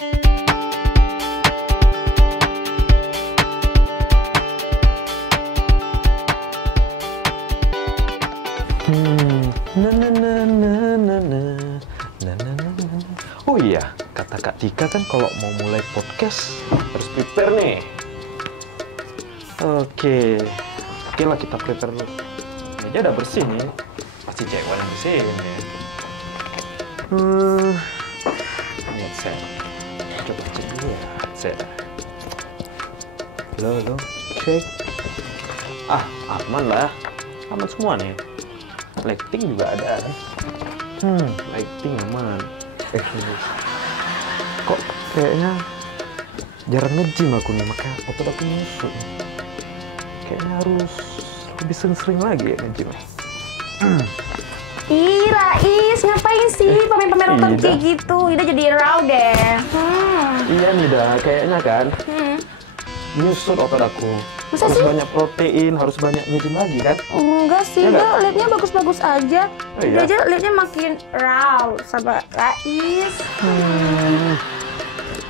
Oh iya, kata Kak Tika kan kalau mau mulai podcast harus prepare nih. Oke lah kita prepare dulu. Meja udah bersih nih, pasti cewek yang bersih nih. Headset, coba cek dulu ya headset. Halo, cek. Aman lah, aman semua nih. Lighting juga ada kan? Lighting aman. Kok kayaknya jarang nge-gym aku nih, makanya otot aku nyusut. Kayaknya harus lebih sering-sering lagi ya nge-gym. Ih, Rais, ngapain sih pamer-pamer otot kayak gitu? Ida jadi raw deh. Iya nih dah, kayaknya kan nyusut otot aku. Masa harus sih? Banyak protein, harus banyak nge-gym lagi kan? Enggak sih, Ya Ida liatnya bagus-bagus aja. Oh, iya? Ida aja liatnya makin raw sama Rais.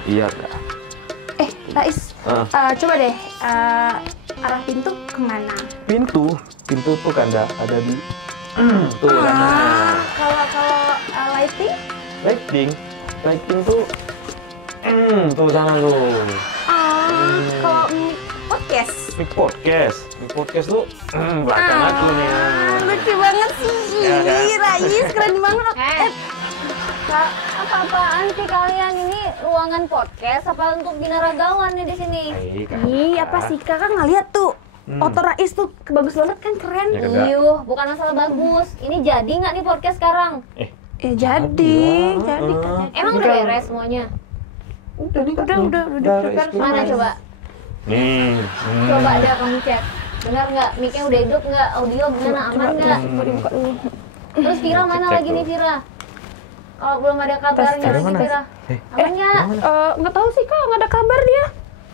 Iya dah. Rais, coba deh arah pintu kemana? Pintu tuh kan ada di tuh kan. Kalau lighting? Lighting tuh tuh sana tuh. Kalau podcast? Mic podcast tuh belakang aku nih. Lucu banget sih, Ya, kan? Rais keren banget. Apa-apaan sih kalian ini ruangan podcast apa untuk binaragawan nih di sini? Ih, apa sih kakak ngeliat tuh otot Rais tuh bagus banget kan, keren. Ya, Kak. Iyuh, bukan masalah bagus. Ini jadi nggak nih podcast sekarang? Jadi kan. Emang udah beres semuanya? Udah nih kan. Udah prepare. Mana coba? Nih. Coba ada kamu cek. Dengar nggak? Mic-nya udah hidup nggak? Audio gimana? Aman nggak? Dibuka dulu. Terus Vira mana Cek lagi nih dulu. Vira? Kalau belum ada kabarnya Vira lagi mana? Vira. Aman nggak? Nggak tahu sih kak, nggak ada kabar dia.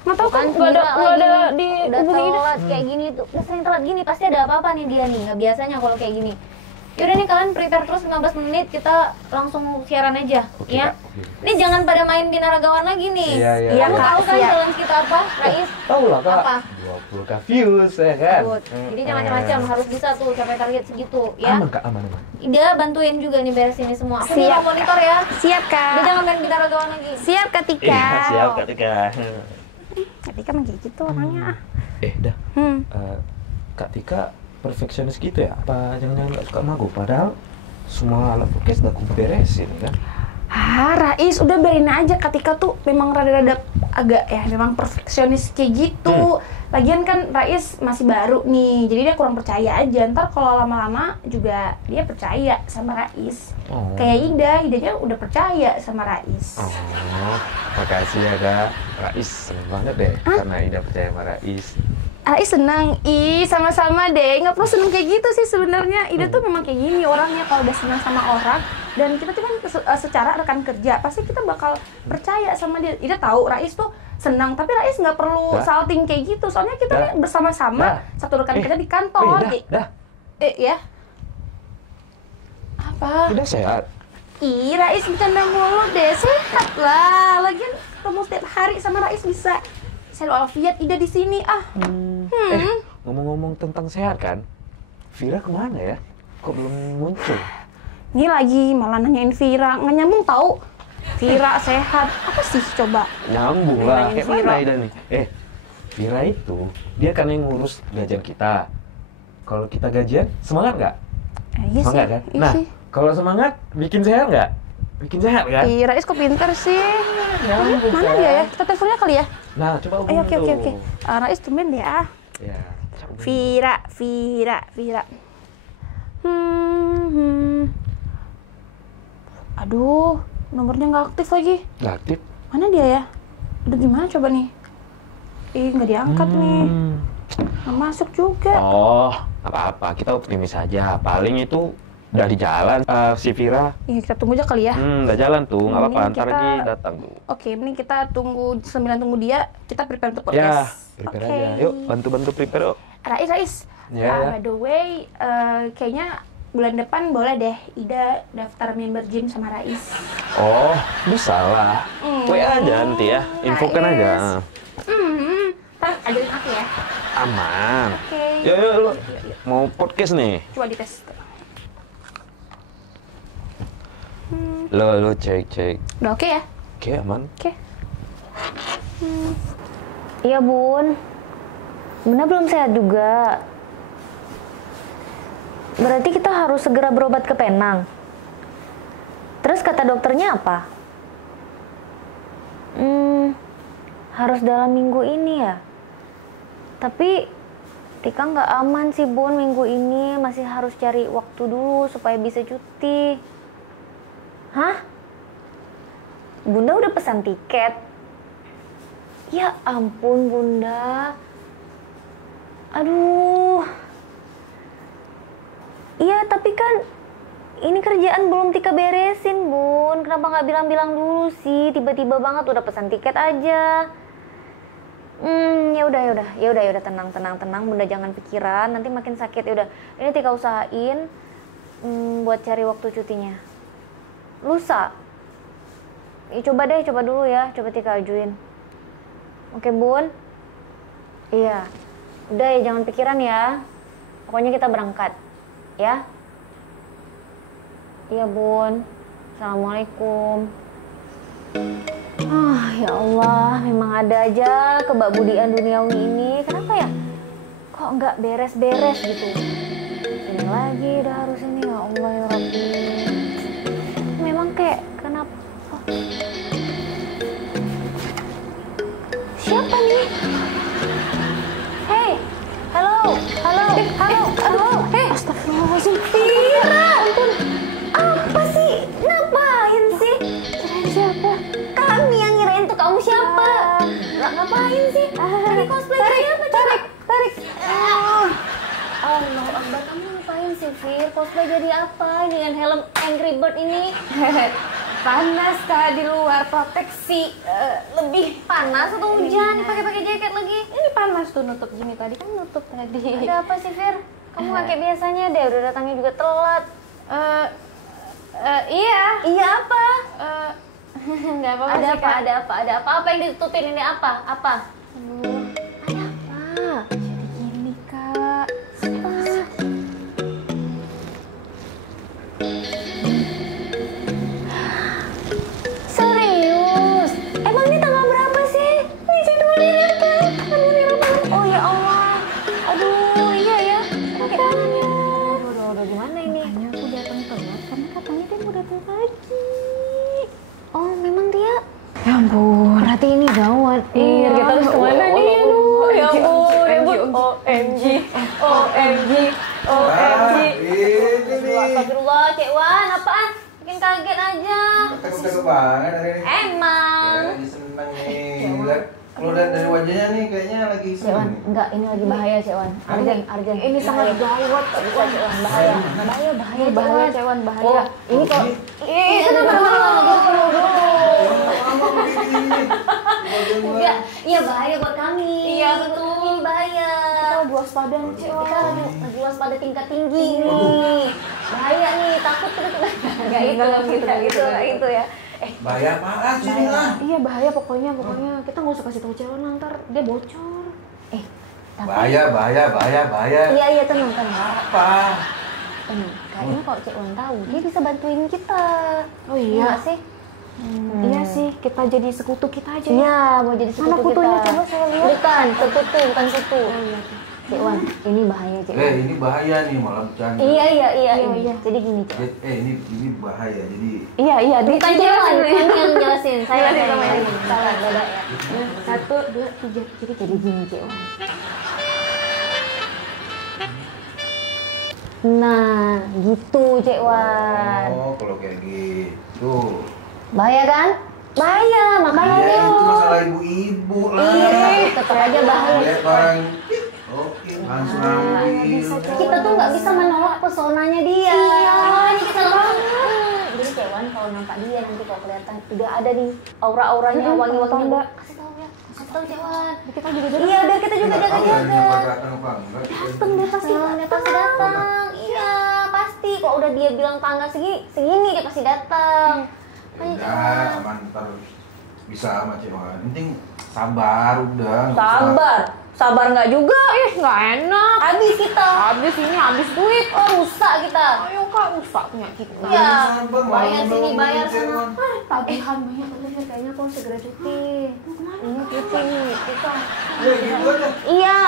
Nggak tahu kan, nggak ada di udah hubungi ini. telat kayak gini tuh, udah sering telat gini pasti ada apa-apa nih dia nih, nggak biasanya kalau kayak gini. Yaudah nih kalian prepare terus 15 menit, kita langsung siaran aja. Oke, Ya. Kak. Ini jangan pada main binaragawan lagi nih. Iya, Kamu Kak, tahu kan siap. challenge kita apa, Rais? Tahu lah Kak. Apa? 20k views ya kan. Good. Jadi jangan macam-macam, harus bisa tuh capai target segitu ya. Aman Kak, aman. Ida bantuin juga nih beresin ini semua. Aku Siap. juga monitor ya. Siap kak. Dia jangan main binaragawan lagi. Siap Kak Tika. Iya, siap Kak Tika. Kak Tika mah kayak gitu orangnya. Dah. Hmm. Kak Tika perfeksionis gitu ya? Apa jangan-jangan nggak suka mago? Padahal semua alat podcast udah aku beresin kan? Rais, udah biarin aja. Kak Tika tuh memang rada-rada agak ya, memang perfeksionis kayak gitu. Lagian kan Rais masih baru nih, jadi dia kurang percaya aja. Ntar kalau lama-lama juga dia percaya sama Rais. Kayak Idanya udah percaya sama Rais. Oh, makasih ya Kak. Rais seneng banget deh karena Ida percaya sama Rais. Rais senang, sama-sama deh. Nggak perlu seneng kayak gitu sih sebenarnya. Ida tuh memang kayak gini orangnya, kalau udah senang sama orang dan kita tuh kan secara rekan kerja pasti kita bakal percaya sama dia. Ida tahu Rais tuh senang, tapi Rais nggak perlu salting kayak gitu. Soalnya kita bersama-sama satu rekan kerja di kantor. Ya. Apa? Udah sehat. Rais bercanda mulu deh, sehat lah. Lagian ketemu setiap hari sama Rais bisa selalu walafiat. Ida di sini Ngomong-ngomong tentang sehat kan, Vira kemana ya? Kok belum muncul? Ini lagi malah nanyain Vira, nggak nyambung tahu. Vira sehat, apa sih coba? Nyambung lah, Nanyain kayak mana Vira. Ida nih? Vira itu, dia kan yang ngurus gajian kita. Kalau kita gajian, semangat nggak? Iya Semangat sih, kan? iya Nah, sih. kalau semangat, bikin sehat nggak? Bikin sehat kan? Rais kok pinter sih. Nyambung Mana kan? dia ya? Kita teleponnya kali ya? Nah, coba Ayo, hubungin oke. tuh. Rais tumben deh ah. Ya, cabut. Vira. Aduh, nomornya nggak aktif lagi. Nggak aktif? Mana dia ya? Udah gimana coba nih? Nggak diangkat nih. Nggak masuk juga. Oh, apa-apa. Kita optimis saja. Paling itu udah di jalan si Vira. Iya, kita tunggu aja kali ya. Udah jalan tuh, nggak apa-apa. Mending Ntar kita- lagi datang tuh. Oke, mending kita tunggu sambilan tunggu dia, kita prepare untuk Ya, podcast. prepare Oke. aja. Yuk, bantu-bantu prepare yuk. Rais. Ya. By the way, kayaknya bulan depan boleh deh Ida daftar member gym sama Rais. Oh, bisa lah. WA aja nanti ya, infokan Yes. aja. Ntar ajarin aku ya. Aman. Oke. Yuk, lu mau podcast nih. Coba dites. Lo cek. Udah oke ya? Oke, aman. Oke. Iya bun, Bunda belum sehat juga. Berarti kita harus segera berobat ke Penang. Terus kata dokternya apa? Harus dalam minggu ini ya. Tapi Tika nggak aman sih bun minggu ini, masih harus cari waktu dulu supaya bisa cuti. Hah? Bunda udah pesan tiket? Ya ampun Bunda. Aduh. Iya tapi kan ini kerjaan belum Tika beresin bun. Kenapa nggak bilang-bilang dulu sih? Tiba-tiba banget udah pesan tiket aja. Ya udah tenang Bunda, jangan pikiran, nanti makin sakit. Ya udah, ini Tika usahain buat cari waktu cutinya. Lusa. Ya, coba dulu ya, coba Tika ajuin. Oke bun. Iya. Udah ya, jangan pikiran ya. Pokoknya kita berangkat. Ya. Iya bun. Assalamualaikum. Ya Allah, memang ada aja kebakbudian duniawi ini. Kenapa ya? Kok nggak beres-beres gitu? Ini lagi udah harus ini, ya Allah ya Rabbi. Memang kayak kenapa? Siapa nih? Hey, halo. Hey, astagfirullahaladzim. Fira, ampun. Apa sih? Ngapain sih? Kirain siapa? Kami yang ngirain tuh kamu siapa? Ngapain sih? Tadi cosplay kayak apa? Tarik. Allah Akbar, kamu ngapain sih, Fir? Cosplay jadi apa? Dengan helm Angry Bird ini? Panas kah di luar, proteksi lebih panas atau hujan? Pakai jaket lagi? Ini panas tuh nutup gini, tadi kan nutup tadi. Ada apa sih, Fir? Kamu nggak kayak biasanya deh, udah datangnya juga telat. Iya. Iya apa? Nggak apa-apa Ada sih, apa? Kak. Ada apa? Ada apa? Apa yang ditutupin ini apa? Apa? Aduh, Ada apa? jadi gini, Kak. Serius? Emang ini tanggal berapa sih? Nih, saya tulis kan? Aduh, ini apa? Oh ya Allah. Aduh, iya ya. Makanya. Udah gimana ini? Makanya aku datang telat, karena katanya dia mau datang pagi. Oh, memang dia? Ya ampun. Berarti ini gawat. Iya, kita harus kemana nih? Aduh, ya ampun. OMG. Astagfirullah, Cek Wan, apaan? Bikin kaget aja. Teguk-teguk banget hari ini. Emang. Ya, lagi seneng nih. Lihat, kalau dari wajahnya nih kayaknya lagi Cek seneng. Wan, enggak, ini lagi bahaya Cek Wan. Arjen. Ini sangat gawat, Gak bisa Cek Wan, bahaya. Bahaya, bahaya, Cewan, bahaya. Oh, ini kok. Enggak, iya bahaya buat kami. Iya, betul. Ini bahaya. Kita lagi waspada nih, Cek. Kita lagi waspada tingkat tinggi nih. Bahaya nih, takut terus. Enggak gitu ya. Bahaya apaan sih ini lah? Iya, bahaya pokoknya. Kita nggak usah kasih tahu Cewan, ntar dia bocor. Tapi Bahaya. iya tenang. Apa? Tenang. Kayaknya kalau Cek Wan tahu, dia bisa bantuin kita. Oh iya. Nggak sih? Iya sih, kita jadi sekutu kita aja. Iya, mau jadi Mana sekutu kutunya? kita. Coba saya lihat. Bukan, sekutu, bukan kutu. Oh iya. Cek Wan, ini bahaya Cek Wan. Ini bahaya nih malam bercanda. Iya. Iya. Jadi gini Cek Wan. Ini bahaya. Jadi Iya. Bukan Cek Wan, kami yang jelasin. Saya Jelasin yang sama jelasin. ini. Salah, beda ya. 1, 2, 3. Jadi gini Cek Wan. Nah, gitu Cek Wan. oh kalau kayak gitu. Bahaya kan? Bahaya, makanya Iya, itu tuh. masalah ibu-ibu lah. Iya, tetap aja bahaya. Lihat orang. Oke, langsung ambil. Kita tuh nggak bisa menolak pesonanya dia. Makanya kita jadi Cek Wan kalau nampak dia nanti kalau kelihatan udah ada nih aura-auranya wangi-wangi. Kasih tahu ya, kasih tahu Cek Wan. Kita juga jaga. Iya, biar kita juga Nggak tahu ya, jaga-jaga. apa datang apa enggak. Datang dia pasti datang. Iya, pasti. Kalau udah dia bilang tanggal segini dia pasti datang. Makanya Cek Udah, Wan. aman ntar Bisa macam mana? Penting sabar udah. nggak usah. Sabar. Sabar nggak juga. Nggak enak. Habis kita. Habis ini habis duit. Oh, rusak kita. Ayo kak, rusak punya kita. Ya, sabar, bayar malam sini, belum bayar mencet, sana. Wan. Tagihan banyak banget. Kayaknya aku harus segera cuti. Ini cuti nih, kita. Ya gitu aja. Iya.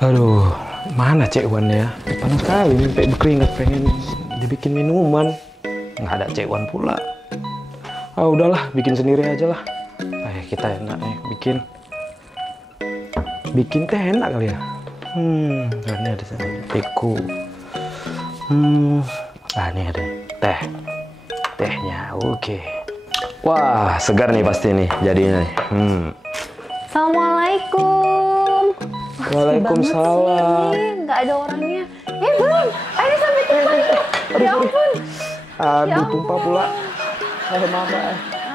Aduh, mana Cek Wan ya? Panas kali nih, sampai berkeringat pengen dibikin minuman. Nggak ada Cek Wan pula. Ah udahlah, bikin sendiri aja lah. Kita enak nih bikin teh enak kali ya. Ini ada Piku. Ini ada tehnya. Oke. Wah, segar nih pasti nih jadinya nih. Assalamualaikum. Waalaikumsalam. Nggak ada orangnya. Bang, ayo sampai tumpah itu. Ya ampun. Aduh, tumpah pula. Maaf,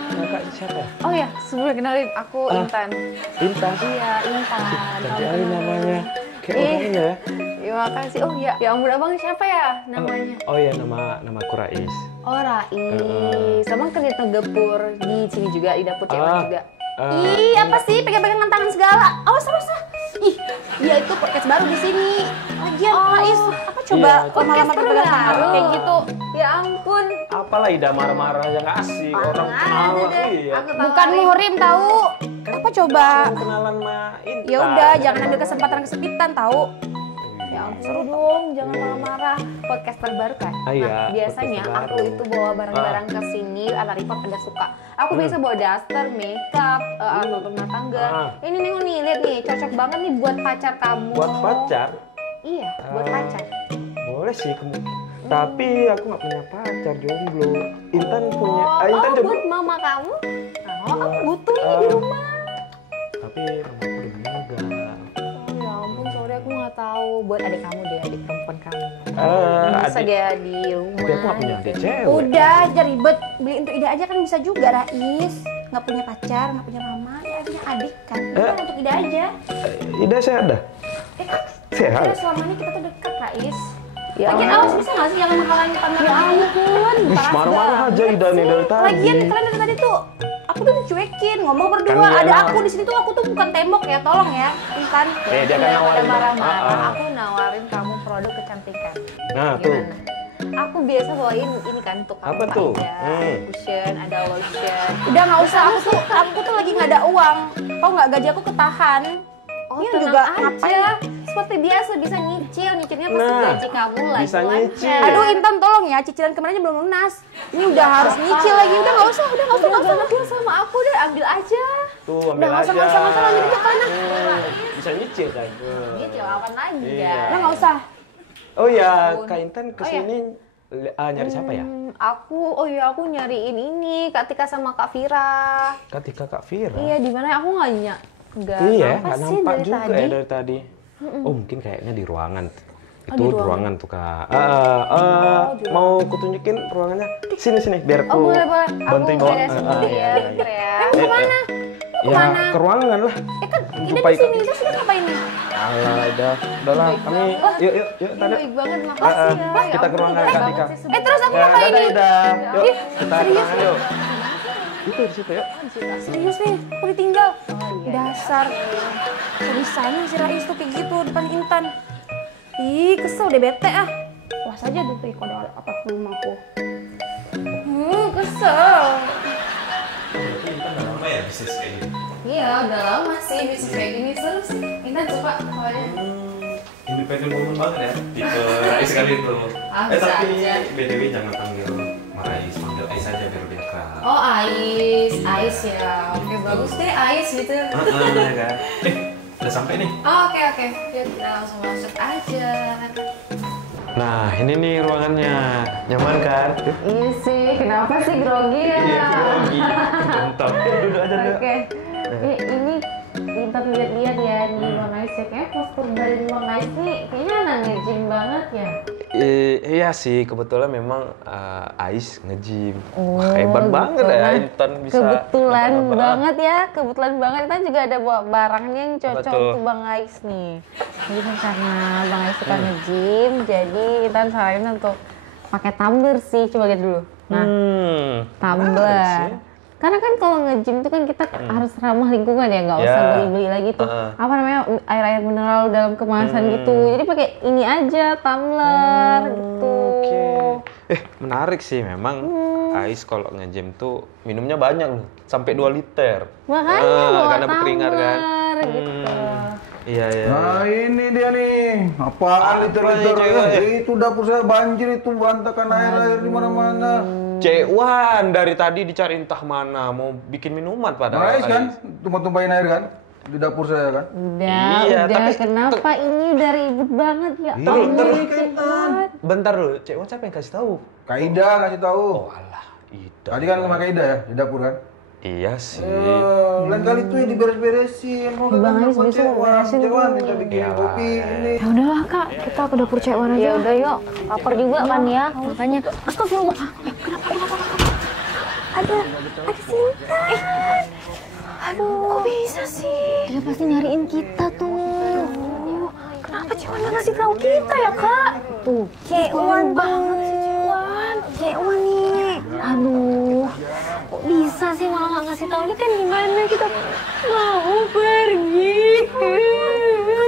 Kakak siapa ya? Oh ya, sebelum kenalin aku Intan. Intan. Iya, Intan. Ganti aja namanya. Kayak orangnya ya. Terima kasih. Oh ya, ya ampun abang siapa ya namanya? Oh ya, nama aku Rais. Oh Rais. Abang kerja ngegepur di sini juga, di dapur cewek juga. Ih, apa sih pegang-pegangan tangan segala? Awas. Ih, dia itu podcast baru di sini. Lagian Rais, apa coba Iya, lama-lama podcast pegang tangan baru. kayak gitu? Ya ampun. Apalah Ida marah-marah aja nggak asik. Orang kenalan iya. Bukan muhrim tahu. Apa coba? Orang kenalan sama Intan. Ya udah, jangan ambil kesempatan kesempitan tahu. Ya ampun, seru dong, jangan marah-marah. Podcast terbaru kan? Iya, Nah, biasanya podcast aku terbaru. itu bawa barang-barang ke sini, ala Rifa pada suka. Aku biasa bawa daster, makeup, alat rumah tangga. Ini nih, lihat nih, cocok banget nih buat pacar kamu. Buat pacar? Iya, buat pacar. Boleh sih. Tapi aku nggak punya pacar, jomblo. Intan punya. Intan Oh, jomblo. buat mama kamu? Oh, kamu butuh ini di rumah. Tapi mamaku udah meninggal. Oh ya ampun, sorry aku nggak tahu. Buat adik kamu deh, adik perempuan kamu. Bisa Adik. dia di rumah. Tapi aku nggak punya adik cewek. Udah, jangan ribet. Beli untuk Ida aja kan bisa juga, Rais. Nggak punya pacar, nggak punya mama, ya punya adik kan. Bukan untuk Ida aja. Ida sehat dah. Sehat. Kira selama ini kita tuh dekat, Rais. Ya Lagian awas bisa nggak sih jangan menghalangi pandangan aku. Wih, marah-marah aja Ida nih dari tadi. Lagian kalian dari tadi tuh aku tuh dicuekin, ngomong berdua. Kan dia Ada marah. aku di sini tuh, aku tuh bukan tembok ya, tolong ya, Intan. Dia kan Daripada nawarin. marah-marah, aku nawarin kamu produk kecantikan. Nah, tuh. Gimana? Aku biasa bawain ini kan untuk kamu Apa tuh? cushion, ada lotion. Udah nggak usah, aku tuh lagi nggak ada uang. Kau nggak gaji aku ketahan. Oh, Ini tenang juga aja. ngapain? Seperti biasa bisa nyicilnya pas Nah, gaji kamu lagi. bisa lancar. nyicil. Aduh Intan tolong ya, cicilan kemarinnya belum lunas. Ini udah harus nyicil lagi. Udah nggak usah, Udah gantian sama aku deh, ambil aja. Tuh, ambil Udah nggak usah, aja. nggak usah, lanjut aja sana. Bisa nyicil kan? Nyicil apa lagi Iya. ya? Udah nggak usah. Oh ya, Kak Intan kesini nyari siapa ya? Aku nyariin ini Kak Tika sama Kak Vira. Ketika Kak Vira. Iya, di mana aku nggak Iya, nampak nggak sih nampak dari juga tadi. ya dari tadi. Oh, mungkin kayaknya di ruangan. Itu di di ruangan. ruangan tuh Kak. Mau kutunjukin ruangannya? Sini, biar Oh, aku boleh. bantuin Aku bawa. beresin dulu ya, bentar ya. Kemana? Ya, ke ruangan lah. Kan Ida Jumpai di sini, terus Ida ngapain nih? Alah, udahlah. Kami, yuk, tanda. Baik banget, makasih ya. Ya Kita ke ampun, ruangan baik Kak banget Tika. sih sebenarnya. Terus aku Ya, ngapain dadah, nih? Ida. Yuk, Ih, kita ke serius ruangan yuk. Itu di situ yuk. Serius nih, aku ditinggal. Dasar. Sana si Rais tuh kayak gitu depan Intan. Ih, kesel deh, bete ah. Wah saja deh tuh kalau ada apa ke rumahku. Kesel. Berarti Intan udah lama ya bisnis kayak gini? Iya, udah lama sih bisnis kayak gini. Seru sih. Intan suka soalnya. Independent woman banget ya, tipe Rais sekali tuh. Bisa Tapi aja. BTW jangan panggil Rais, panggil Ais aja biar lebih dekat. Oh, Ais ya. Oke, bagus deh Ais gitu. Ya kan? Udah sampai nih. Oh, oke. Yuk kita langsung masuk aja. Nah, ini nih ruangannya. Nyaman kan? Iya sih, kenapa sih grogi ya? Iya, grogi. Bentar. Duduk aja dulu. Oke. Ini Intan lihat-lihat ya di Bang Ais ya. Kayaknya postur dari Bang Ais nih kayaknya anak nge-gym banget ya. Iya sih, kebetulan memang Ais nge-gym. Oh, Wah, hebat banget ya kebetulan. Intan bisa. Kebetulan apa-apa. banget ya, kebetulan banget kan juga ada bawa barangnya yang cocok Betul. untuk Bang Ais nih. Jadi kan karena Bang Ais suka nge-gym, jadi kita saranin untuk pakai tumbler sih. Coba lihat dulu. Nah, Menarik tumbler. sih. Karena kan kalau nge-gym itu kan kita harus ramah lingkungan ya, nggak usah beli-beli lagi tuh. Apa namanya, air-air mineral dalam kemasan gitu. Jadi pakai ini aja, tumbler gitu. Menarik sih memang. Ais kalau nge-gym tuh minumnya banyak loh, sampai 2 liter. Makanya bawa karena berkeringat kan. gitu. Iya. Nah ini dia nih, apaan liter-liter? Itu dapur saya banjir itu, berantakan air di mana-mana. Cek Wan dari tadi dicari entah mana mau bikin minuman padahal. Ais kan, tumpah-tumpahin air kan di dapur saya kan. Udah, tapi kenapa ini udah ribut banget ya? Terus bentar dulu, Cek Wan siapa yang kasih tahu? Kak Ida kasih tahu. Oh alah, Ida. Tadi kan sama Kak Ida ya di dapur kan. Iya sih. Lain kali tuh yang diberes-beresin. Mau Bang Ais datang besok beresin Cek Wan tuh. minta bikin kopi ini. Ya udahlah Kak, kita ke dapur Cek Wan aja. Ya udah yuk, lapar juga kan ya, makanya. Astagfirullah. Ada Sinta. Aduh, kok bisa sih? Dia pasti nyariin kita tuh. Kenapa Cek Wan nggak ngasih tahu kita ya Kak? Tuh, Cek Wan banget sih Cek Wan. Cek Wan nih. Aduh, kok bisa sih malah nggak ngasih tahu? Ini kan gimana kita mau pergi?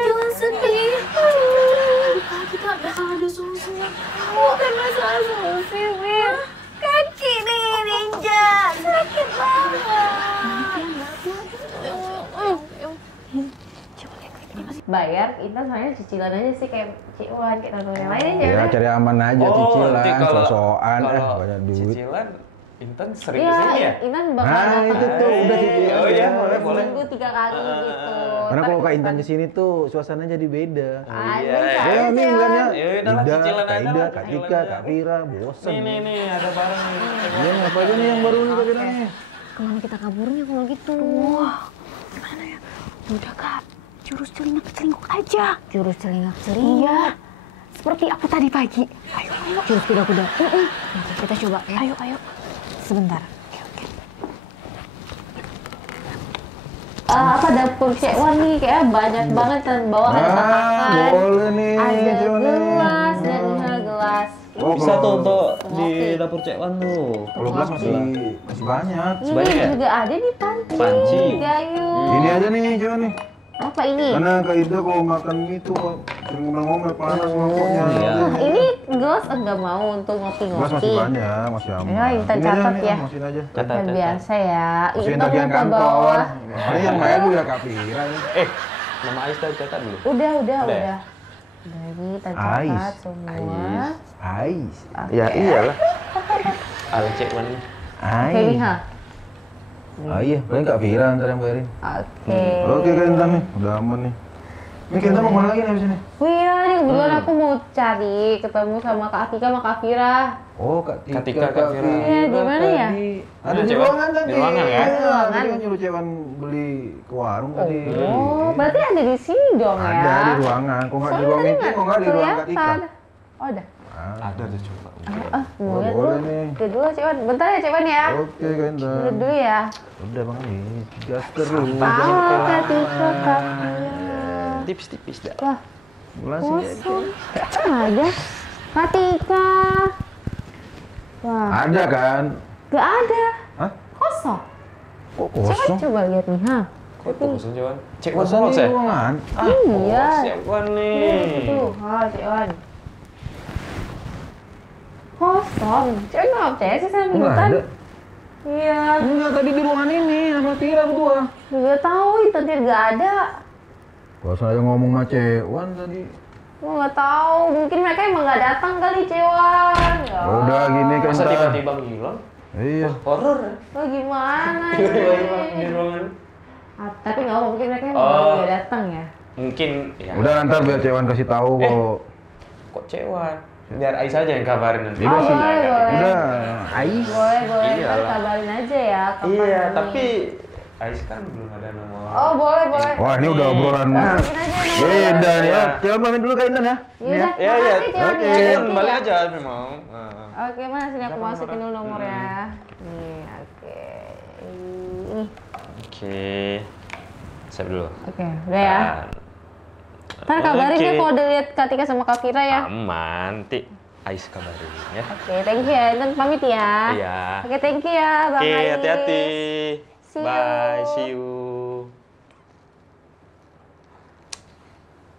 Jangan sedih. Kita bakal ada solusinya. Bukan masalah solusi, Mir. Kaki nih, Ninja. Sakit banget. Bayar, kita soalnya cicilan aja sih kayak Cik Wan, kayak teman-teman yang lain aja. Ya cari aman aja, cicilan, nanti kalau sosokan, banyak duit. Cicilan, Intan sering Iya, kesini ya? Intan bakal Nah, datang itu tuh, udah cicilan. Oh iya, boleh. seminggu 3 kali gitu. Karena kalau Kak Intan kesini tuh suasana jadi beda. Ada Ya nih ngeliatnya Ya udahlah, Ida, cicilan Kak aja Ida, lah, Kak cicilan Tika, aja. Kak Fira, bosen. Nih, ada barang nih. Iya, apa aja nih yang baru nih Kak Fira nih? Kemana kita kaburnya kalau gitu? Gimana ya? Udah Kak, jurus celingak-celinguk aja. Jurus celingak-celingak. Iya. Seperti aku tadi pagi. Ayo. Jurus kuda-kuda. Nanti kita coba ya. Ayo. Sebentar. Apa dapur Cek Wan nih kayak banyak banget kan bawa ada makan. Boleh nih. Ada coba nih. gelas dan gelas. Oh, Bisa tuh untuk Ngopi. di dapur Cek Wan tuh. Kalau gelas masih banyak. Ini Banyak ya? juga ada di panci. Panci. Gayu. Ini aja nih, coba nih. Apa ini? Karena Kak Ida kalau makan gitu kok sering ngomel-ngomel panas mangkoknya. Iya. Nah, ini gelas enggak mau untuk Gelas masih ngopi-ngopi. banyak, masih aman. Ya, Intan Ini aja catat nih, ya. Masukin aja. Kan biasa ya. Masukin Intan bagian lupa kantor. bawa. Ini yang main dulu ya Kak Fira ini. Nama Ais tadi catat dulu. Udah. Udah ya? Udah ini kita catat Ais. semua. Ais. Ya iyalah. Ala Cek Wan nih. Oke, Ais. Miha. Ah iya, paling Kak Fira ntar yang bayarin. Oke. Oke Kak Intan nih, udah aman nih. Ini Kak Intan mau kemana lagi nih abis ini? Oh iya, ini kebetulan aku mau cari ketemu sama Kak Atika sama Kak Fira. Oh Kak Tika, Kak Tika, Kak Fira. Iya, di mana ya? Ada di Cek Wan. ruangan tadi. Di ruangan ya? Iya, Di ruangan. tadi kan nyuruh Cewan beli ke warung tadi. Oh, berarti ada di sini dong ya? Ada di ruangan, kok nggak di ruang itu, kok nggak di ruang Kak Tika? kelihatan. Oh, ada. Ada tuh coba. Mau lihat boleh dulu. nih. Lihat dulu Cik Wan. Bentar ya Cik Wan ya. Oke Kak Intan. Lihat dulu ya. Udah bang nih, gas terus. Oh, Kak Tika, Kak Fira. Tipis-tipis dah. Wah, Langsung aja. kosong. Nggak ada. Kak Tika. Wah, Ada kan? nggak ada. Hah? Kosong. Kok Coba kosong? coba lihat nih, ha. Kok tuh kosong Cek Wan? Cek Wan Kosong bolos di ya? ruangan. Iya. Cek Wan nih. Tuh, Cik Wan. Kosong. Cik Wan nggak percaya sih sama Nggak Intan? ada. Iya. Enggak, tadi di ruangan ini sama Tira berdua. Juga tahu Intan dia nggak ada. Gak saya ngomong sama Cewan tadi. Gua nggak tahu. Mungkin mereka emang nggak datang kali, Cik Wan. Ya. Udah gini kan Masa Intan. tiba-tiba ngilang? Iya. Horor ya? Oh, gimana Tiba-tiba hilang di ini? ruangan. Tapi nggak apa, mungkin mereka emang Oh. nggak datang ya. Mungkin ya. Udah ntar biar Cewan kasih tahu kok. Kok Cek Wan? Biar Ais aja yang kabarin nanti. Iya sih. boleh. Udah, Ais. Boleh, ntar Iyalah. kabarin aja ya. kapan Iya, ini. tapi Ais kan belum ada nomor. Oh, boleh. Wah ini udah obrolan. Masukin aja nomornya. Beda nih ya. Cewan pamit dulu Kak Intan ya. Yaudah, Iya, iya. makasih, Cik Wan, Oke. ya. Iya, Thank you, balik ya. aja memang. Oke, mana sini aku masukin dulu nomornya. Nih, oke. Ini. Oke. Save dulu. Oke, udah ya. Ntar kabarin Oke. ya kalau udah lihat Kak Tika sama Kak Fira ya. Aman. Nanti Ais kabarin ya. Oke, thank you ya. Intan pamit ya. Iya. Oke, thank you ya Bang Oke, Ais. hati-hati. See you. Bye, see you.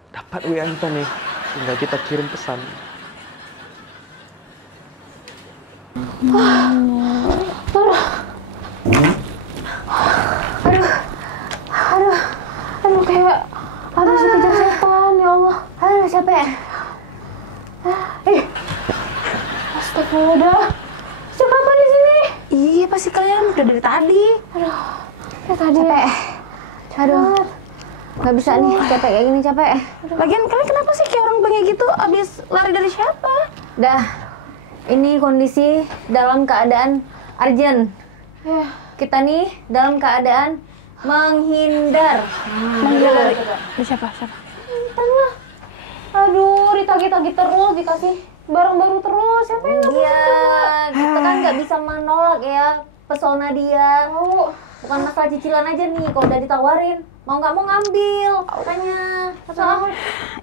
Dapat WA Intan nih, tinggal kita kirim pesan. Aduh kayak habis dikejar setan, ya Allah. Aduh, capek. Astagfirullah dah. Siapa apa di sini? Iya, pasti kalian udah dari tadi. Aduh, tadi. Capek. Aduh. Nggak bisa nih, capek kayak gini, capek. Lagian kalian kenapa sih kayak orang bengek gitu abis lari dari siapa? Dah, ini kondisi dalam keadaan urgent. Kita nih dalam keadaan menghindar. Menghindar dari siapa? Tengah. Aduh, ditagi-tagi terus, dikasih barang baru terus. Siapa yang nggak Iya, kita kan nggak bisa menolak ya pesona dia. Bukan masalah cicilan aja nih, kalau udah ditawarin mau nggak mau ngambil. Makanya,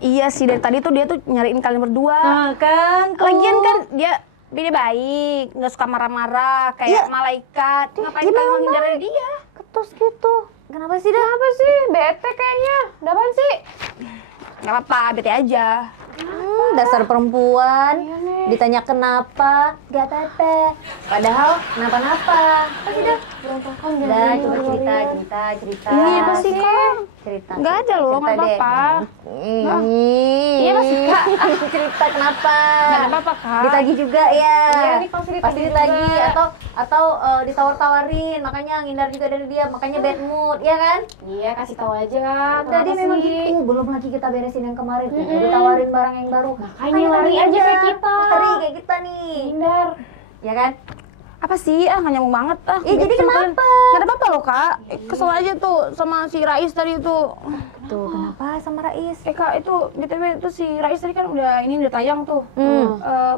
Iya sih, dari tadi tuh dia tuh nyariin kalian berdua. nah kan, Lagian kan dia baik, nggak suka marah-marah kayak malaikat. Ngapain kalian menghindar dari dia? ketus gitu. Kenapa sih dah? Apa sih? Bete kayaknya. Udah apaan sih? Nggak apa-apa, bete aja. Dasar perempuan, ditanya kenapa, gak tete. Padahal kenapa-napa. Apa sih dah? Udah, coba cerita. Iya, apa sih Kak? Cerita. Nggak ada loh, cerita nggak deh. apa-apa. Iya masih Kak. Cerita kenapa? Nggak ada apa-apa, Kak. Ditagi juga ya. Iya, ini pasti ditagi juga. atau ditawar-tawarin, makanya ngindar juga dari dia, makanya bad mood, ya kan? Iya, kasih tahu aja. Udah dia memang gitu. Belum lagi kita beresin yang kemarin, ditawarin barang yang baru. Makanya lari aja kayak kita. Lari kayak kita nih. Hindar. Ya kan? Apa sih? Nggak nyambung banget. Jadi kenapa? Nggak ada apa-apa loh, Kak. Kesel aja tuh sama si Rais tadi itu. Tuh, kenapa sama Rais? Kak, itu BTW itu si Rais tadi kan udah tayang tuh.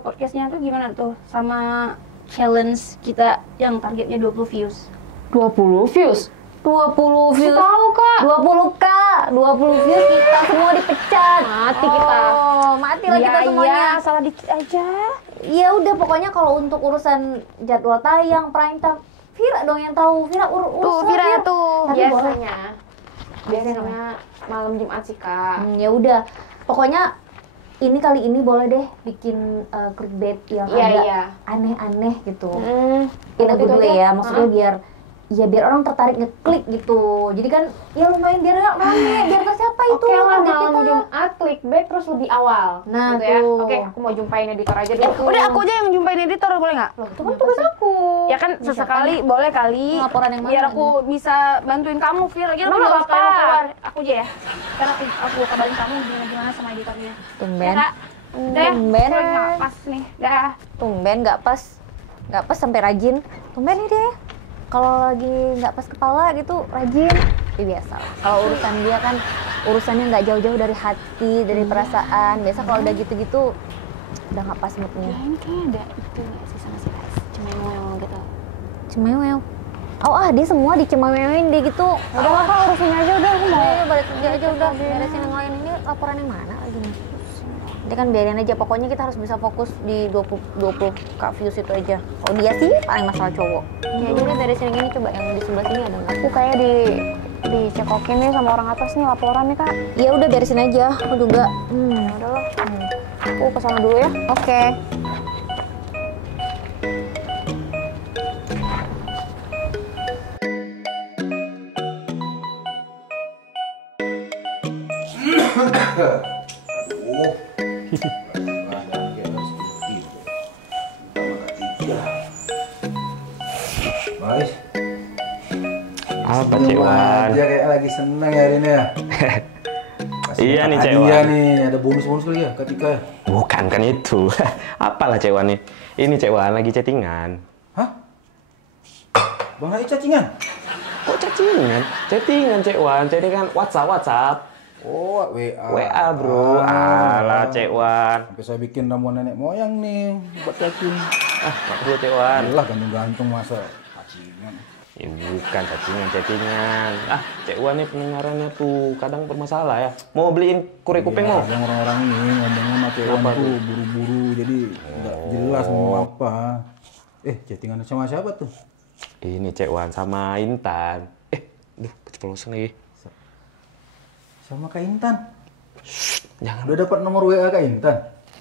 Podcastnya tuh gimana tuh? Sama challenge kita yang targetnya 20 views. 20 views. 20 views. Tahu, Kak. 20k, 20 views kita semua dipecat. Mati kita. Oh, mati lah kita semuanya. Iya, salah dikit aja. Ya udah, pokoknya kalau untuk urusan jadwal tayang, prime time, Vira dong yang tahu. Vira urus. Tuh, Vira tuh. Tapi boleh. Biasanya malam Jumat sih, Kak. Ya udah, pokoknya kali ini boleh deh bikin clickbait yang agak aneh-aneh gitu. In a good way ya, maksudnya biar orang tertarik ngeklik gitu. Jadi kan ya lumayan biar rame, biar siapa itu Oke lah, target malam kita. Jumat clickbait terus lebih awal. Nah, gitu ya. tuh. Oke, aku mau jumpain editor aja dulu. Udah aku aja yang jumpain editor, boleh nggak? Itu kan tugas aku. Ya kan sesekali boleh kali. Laporan yang mana biar aku bisa bantuin kamu, Fir. Lagi aku Nggak juga apa-apa. sekalian mau keluar. Aku aja ya. Karena aku kabarin kamu gimana sama editornya. Tumben. Ya, Kak? Udah ya? Tumben. Udah nggak pas nih. Dah. Tumben nggak pas sampai rajin. Tumben nih dia. Kalau lagi nggak pas kepala gitu rajin. Ya biasa lah. Kalau urusan dia kan urusannya nggak jauh-jauh dari hati, dari perasaan. Biasa kalau udah gitu-gitu udah nggak pas moodnya. Ini kayaknya ada itu nggak sih sama si Rais? Cemewel gitu. Cemewel. Dia semua dicemewelin dia gitu. Udah lah Kak, urusin aja udah. Aku mau balik kerja aja udah. Beresin yang lain. Ini laporan yang mana lagi nih? Dia kan biarin aja. Pokoknya kita harus bisa fokus di 20k views itu aja. Kalau dia sih paling masalah cowok. Ya juga beresin yang ini, coba yang di sebelah sini ada nggak? Aku kayak dicekokin nih sama orang atas nih laporan nih, Kak. Ya udah beresin aja. Aku juga. Udahlah. Aku kesana dulu ya. Oke. Guys, Apa senyum Cek Wan? aja kayak lagi seneng ya hari ini ya. Kasih Iya nih, Cek hadiah Wan. nih, ada bonus-bonus kali ya ketika. Bukan kan itu. Apalah Cek Wan nih? Ini Cek Wan lagi chattingan. Hah? Bang Rai cacingan? Kok chattingan? Chattingan Cek Wan, chattingan WhatsApp. Oh, WA. WA bro. Alah Cek Wan. Sampai saya bikin ramuan nenek moyang nih buat cacing. Nggak perlu Cek Wan. Alah gantung-gantung masa cacingan. Ya, bukan chattingan. Ah, Cek Wan nih pendengarannya tuh kadang bermasalah ya. Mau beliin kue kuping mau? Kadang orang-orang ini ngomongnya sama Cek Wan tuh buru-buru, jadi nggak jelas mau apa. Chattingan sama siapa tuh? Ini Cek Wan sama Intan. Duh, keceplosan lagi. Sama Kak Intan. Jangan, Udah dapat nomor WA Kak Intan?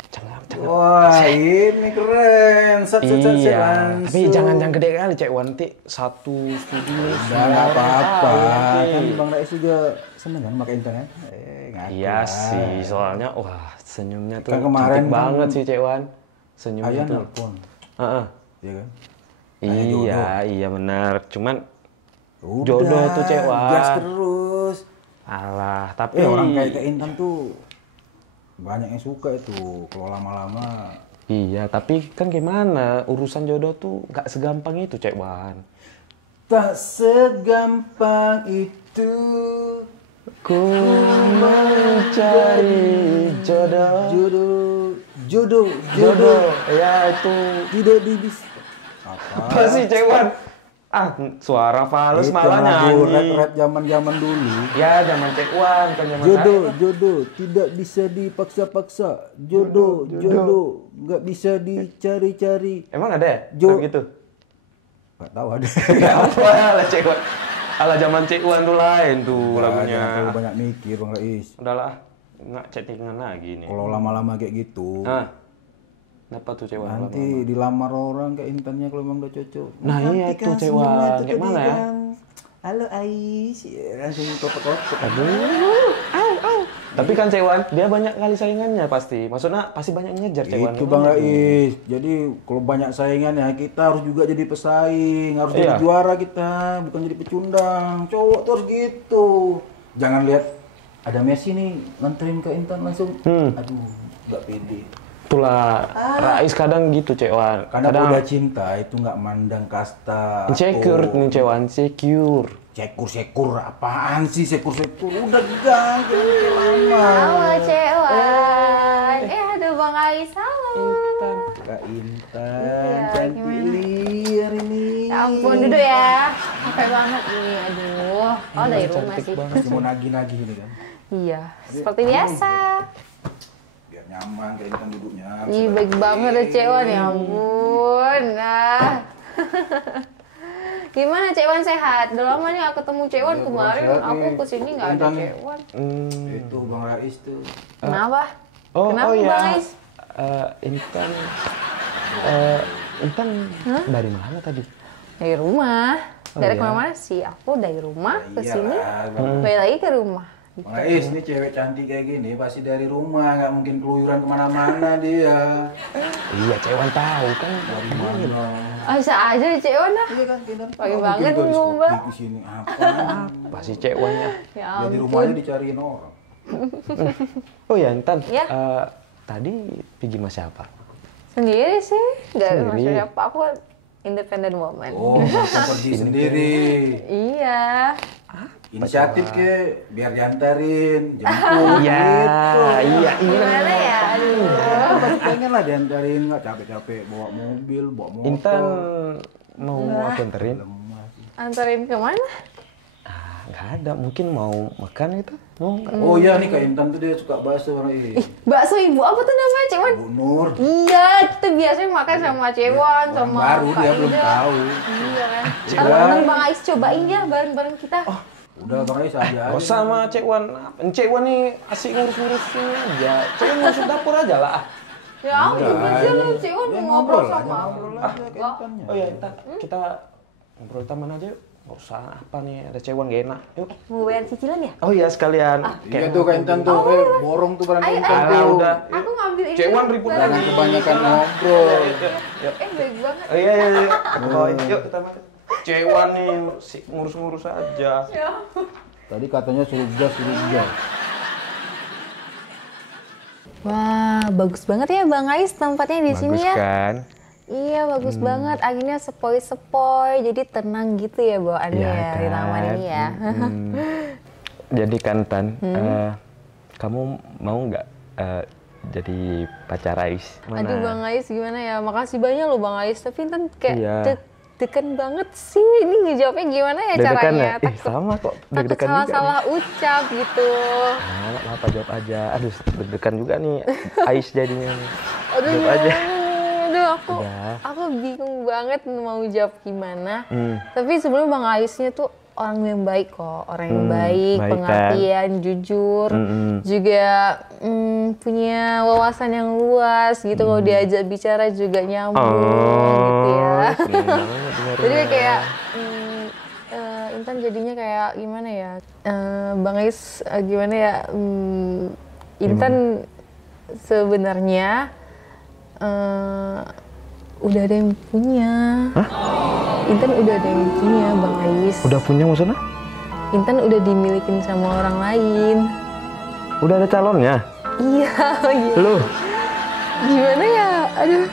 jangan. Wah, ini keren. Iya, tapi jangan gede kali Cek Wan, nanti satu studio. Udah nggak apa-apa. Kan Bang Rais juga seneng kan pakai Intan kan? Ngaku Iya lah. sih, soalnya wah senyumnya tuh Kan kemarin cantik kan banget sih Cek Wan. Senyumnya Ayah tuh. nelpon, Heeh. iya kan? Iya benar. Cuman Udah, jodoh tuh Cek Wan. gas terus. Alah, tapi Orang kayak Kak Intan tuh banyak yang suka itu kalau lama-lama. iya, tapi kan gimana urusan jodoh tuh nggak segampang itu Cek Wan. Tak segampang itu Ku mencari jodoh. Ya itu. tidak bisa. Apa sih Cek Wan? Suara falus Itu malah lagu nyanyi. rap zaman-zaman dulu. Ya zaman Cek Wan, kan zaman Jodoh tidak bisa dipaksa-paksa. Jodoh nggak bisa dicari-cari. Emang ada ya? Jo- Rap gitu? Nggak tahu ada. Ya apa lah Cek Wan. Alah zaman Cek Wan tuh lain tuh lagunya. Jangan terlalu banyak mikir Bang Rais. Udahlah, nggak chattingan lagi nih. Kalau lama-lama kayak gitu, Kenapa tuh Cek Wan? nanti dilamar orang kayak Intannya kalau emang udah cocok. Nah, iya Nanti tuh, kan Cek senyumnya Wan. tuh Kayak tadi mana ya? kan, halo Ais, ya, langsung kopek-kopek. Tapi kan Cek Wan, dia banyak kali saingannya pasti. Maksudnya pasti banyak ngejar Cek Wan. Itu Bang Rais. Jadi kalau banyak saingan ya kita harus juga jadi pesaing, harus jadi Iya. juara kita, bukan jadi pecundang. Cowok tuh harus gitu. Jangan lihat ada Messi nih nganterin ke Intan langsung. Aduh, nggak pede. Itulah, Rais kadang gitu Cek Wan. Karena kalau udah cinta itu nggak mandang kasta. insecure atau- nih Cek Wan, insecure. Sekur apaan sih sekur udah gang lama. Halo Cek Wan. Aduh Bang Ais, halo. Kak Intan Iya, cantik gimana? liar ini. Ya ampun, duduk ya. Capek banget nih, aduh. Oh dari rumah sih. Masih mau nagih-nagih ini kan. Iya, seperti biasa. Biar nyaman Kak Intan duduknya. Ih, baik banget ya Cek Wan, ya ampun. Nah. Gimana Cek Wan, sehat? Udah lama nih aku ketemu Cek Wan, kemarin sehat aku nih. kesini nggak ada Intan. Cek Wan. Itu Bang Rais tuh. Kenapa? Oh, Kenapa iya. Bang Ais? Intan dari mana tadi? Dari rumah. Oh, Dari iya. kemana sih? Aku dari rumah ke sini, Iyalah, Bang balik lagi ke rumah. Bang Rais ini cewek cantik kayak gini pasti dari rumah, nggak mungkin keluyuran kemana-mana dia. Iya, Cek Wan tahu kan. Dari mana? Bisa aja deh Cek Wan ah. Iya kan, Intan. Pagi Nggak banget mungkin tuh ngomong, Bang. di sini apa? Pasti Cek Wan ya. Ya Ya di ampun. rumah aja dicariin orang. Oh ya, Intan. Ya. Tadi pergi sama siapa? Sendiri sih, nggak Sendiri? maksudnya siapa. Aku independent woman. Oh, langsung pergi sendiri. Iya. Inisiatif ke, biar diantarin, jemput. Iya, iya. Gimana ya? Aduh. Pasti pengen lah diantarin, nggak capek-capek bawa mobil, bawa motor. Intan mau aku anterin? Anterin kemana? Nggak ada, mungkin mau makan itu. Mau nggak? Oh iya nih Kak Intan tuh dia suka bakso Bang Rais. Bakso ibu apa tuh namanya Cek Wan? Bu Nur. Iya, kita biasanya makan sama Cek Wan, Orang sama baru Kak dia belum Ida. tahu. Iya kan. Iya. Bareng Bang Ais cobain ya bareng-bareng kita. Udah Bang Rais aja Oh, sama Cek Wan. Cek Wan nih asik ngurus-ngurusin aja. Cek Wan ngurus dapur aja lah. Ya ampun, aja lu Cek Wan Ya, mau ngobrol sama ngobrol aja Kak Intannya. Oh iya, Intan. Kita ngobrol taman aja yuk. Nggak usah apa nih, ada Cek Wan gak enak. Yuk. mau bayar cicilan ya? Oh iya, sekalian. Iya tuh Kak Intan tuh, borong tuh barang Ayo, Intan ayo. tuh. udah. Aku ngambil ini. Cek Wan ribut barang. Jangan kebanyakan ngobrol. Baik banget. Oh iya, iya, iya. Aku bawain. Yuk kita makan. Cek Wan nih ngurus-ngurus aja. Ya. Tadi katanya suruh gas. Wah, bagus banget ya Bang Ais tempatnya di sini ya. kan? Iya, bagus banget. Anginnya sepoi-sepoi, jadi tenang gitu ya bawaannya ya, di taman ini ya. Jadi kan Tan, kamu mau nggak jadi pacar Ais? Aduh Bang Ais gimana ya, makasih banyak loh Bang Ais. Tapi kan kayak Iya. deg-degan banget sih. Ini ngejawabnya gimana ya Deg-degan caranya? ya? Sama kok, takut deg-degan juga. salah-salah ucap gitu. Nah, nggak apa-apa, jawab aja. Aduh, deg-degan juga nih, Ais jadinya nih. Aduh, Jawab aja. Aduh, Udah. aku bingung banget mau jawab gimana. Hmm. Tapi sebelumnya Bang Aisnya tuh orang yang baik kok, orang yang baik, baik kan? pengertian, jujur, juga punya wawasan yang luas gitu. Kalau diajak bicara juga nyambung gitu ya. Seneng banget dengarnya. Jadi kayak Intan jadinya kayak gimana ya? Bang Ais gimana ya? Intan sebenarnya udah ada yang punya. Hah? Intan udah ada yang punya, Bang Ais. Udah punya maksudnya? Intan udah dimilikin sama orang lain. Udah ada calonnya? Iya, gitu. Loh, Gimana ya? Aduh.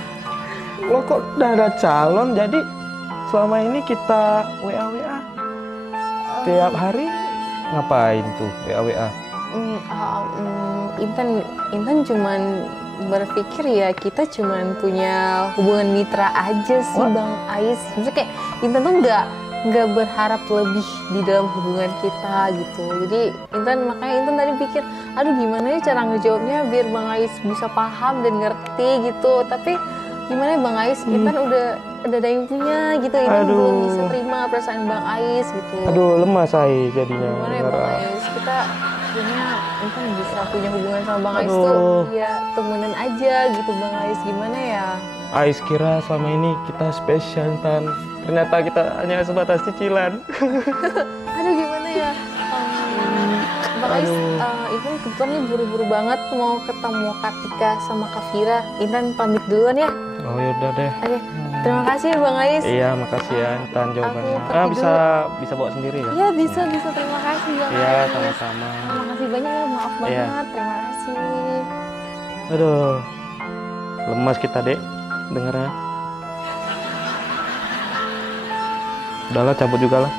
lo kok udah ada calon, jadi selama ini kita WA-WA? Tiap hari ngapain tuh WA-WA? Intan cuman berpikir ya kita cuman punya hubungan mitra aja sih, Bang Ais. Maksudnya kayak Intan tuh nggak berharap lebih di dalam hubungan kita gitu. Jadi makanya Intan tadi pikir, aduh gimana ya cara ngejawabnya biar Bang Ais bisa paham dan ngerti gitu. Tapi gimana ya Bang Ais, Intan udah ada yang punya gitu. Intan belum bisa terima perasaan Bang Ais gitu. Aduh, lemas saya jadinya. Gimana ya Bang Ais, kita akhirnya Intan bisa punya hubungan sama Bang Ais Aduh. tuh ya temenan aja gitu Bang Ais. Gimana ya? Ais kira selama ini kita spesial, Tan. Ternyata kita hanya sebatas cicilan. Aduh gimana ya? Bang Ais, Intan kebetulan nih buru-buru banget mau ketemu Kak Tika sama Kak Vira. Intan pamit duluan ya. Oh yaudah deh. Oke, terima kasih ya Bang Ais. Iya, makasih ya Tan jawabannya. Aku pergi Bisa bawa sendiri ya? Iya bisa. Terima kasih Bang Iya, Ais. sama-sama. Terima kasih banyak ya, maaf Iya. banget. Terima kasih. Aduh, lemas kita dek dengarnya. Udahlah, cabut juga lah.